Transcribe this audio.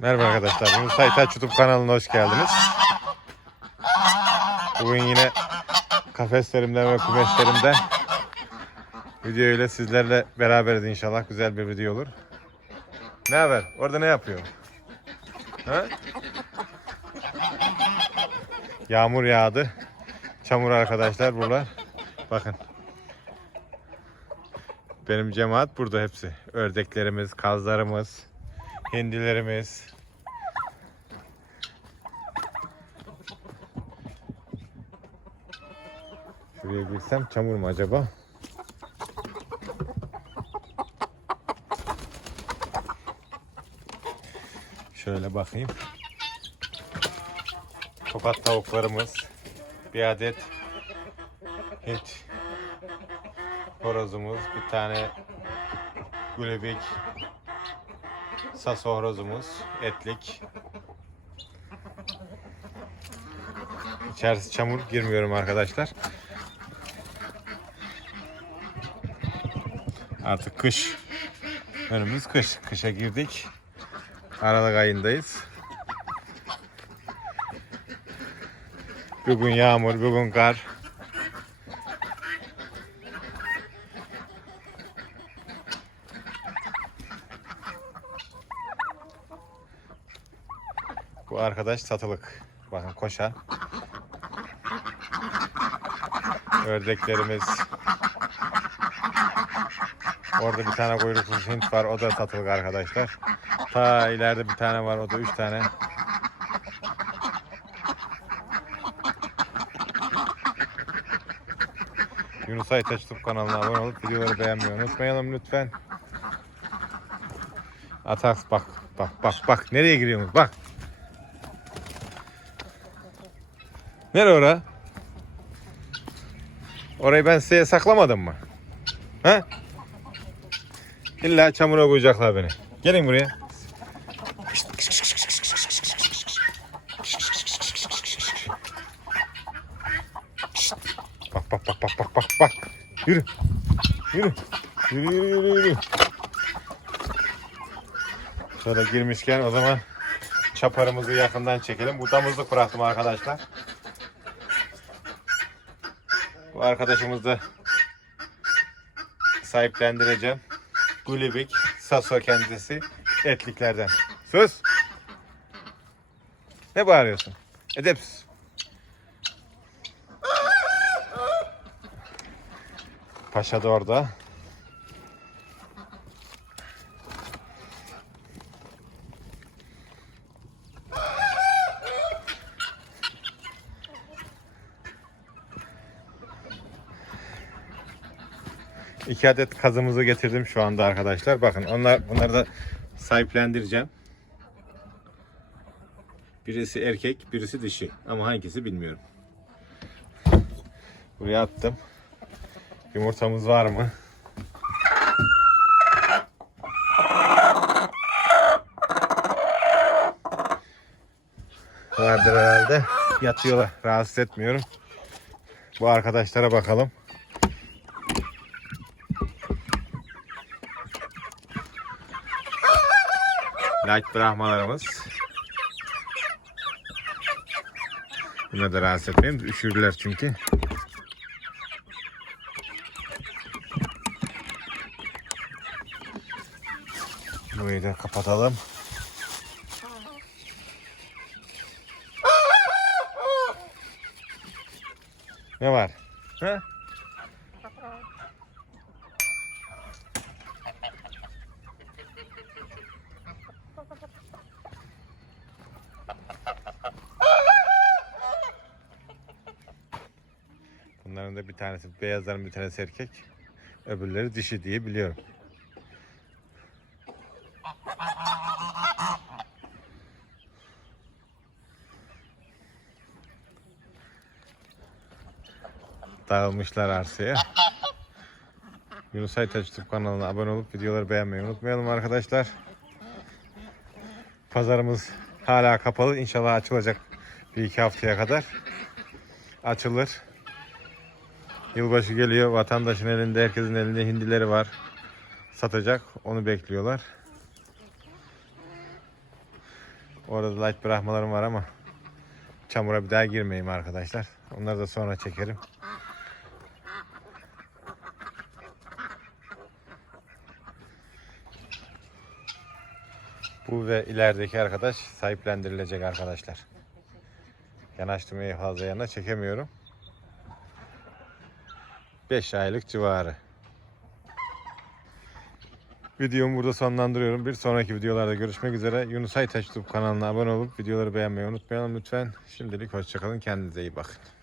Merhaba arkadaşlar. Yunus Aytaç YouTube kanalına hoş geldiniz. Bugün yine kafeslerimden ve kumeşlerimden video ile sizlerle beraberiz inşallah. Güzel bir video olur. Ne haber? Orada ne yapıyor? Ha? Yağmur yağdı. Çamur arkadaşlar buralar. Bakın. Benim cemaat burada hepsi. Ördeklerimiz, kazlarımız, hindilerimiz. Şuraya girsem çamur mu acaba? Şöyle bakayım. Tokat tavuklarımız. Bir adet Hint horozumuz. Bir tane gulebik Saso horozumuz, etlik. İçerisi çamur girmiyorum arkadaşlar. Artık kış. Önümüz kış. Kışa girdik. Aralık ayındayız. Bugün yağmur, bugün kar. Bu arkadaş satılık. Bakın koşan. Ördeklerimiz. Orada bir tane kuyruklu hint var. O da satılık arkadaşlar. Ta ileride bir tane var. O da üç tane. Yunus Aytaç YouTube kanalına abone olup videoları beğenmeyi unutmayalım lütfen. Ataks bak bak bak bak nereye giriyorsunuz bak. Nere ora? Orayı ben size saklamadım mı? He? İlla çamura koyacaklar beni. Gelin buraya. Bak bak bak bak bak bak bak. Yürü. Yürü. Yürü yürü yürü yürü. Şöyle girmişken o zaman çaparımızı yakından çekelim. Bu damızlık bıraktım arkadaşlar. Bu arkadaşımızı da sahiplendireceğim. Gulibik, Saso kendisi etliklerden. Sus! Ne bağırıyorsun? Edepsiz. Paşa da orada. İki adet kazımızı getirdim şu anda arkadaşlar. Bakın onlar bunları da sahiplendireceğim. Birisi erkek, birisi dişi. Ama hangisi bilmiyorum. Buraya attım. Yumurtamız var mı? Vardır herhalde. Yatıyorlar. Rahatsız etmiyorum. Bu arkadaşlara bakalım. Light Brahmalarımız. Buna da rahatsız etmeyin. Üşürdüler çünkü. Burayı da kapatalım. Ne var? Ha? Bunların bir tanesi beyazların bir tanesi erkek. Öbürleri dişi diye biliyorum. Dağılmışlar arsaya. Yunus Aytaç YouTube kanalına abone olup videoları beğenmeyi unutmayalım arkadaşlar. Pazarımız hala kapalı. İnşallah açılacak bir iki haftaya kadar. Açılır. Yılbaşı geliyor. Vatandaşın elinde, herkesin elinde hindileri var. Satacak. Onu bekliyorlar. Orada da light bırakmalarım var ama çamura bir daha girmeyeyim arkadaşlar. Onları da sonra çekerim. Bu ve ilerideki arkadaş sahiplendirilecek arkadaşlar. Yanaştırmayı fazla yana çekemiyorum. 5 aylık civarı. Videomu burada sonlandırıyorum. Bir sonraki videolarda görüşmek üzere. Yunus Aytaç YouTube kanalına abone olup videoları beğenmeyi unutmayalım lütfen. Şimdilik hoşçakalın. Kendinize iyi bakın.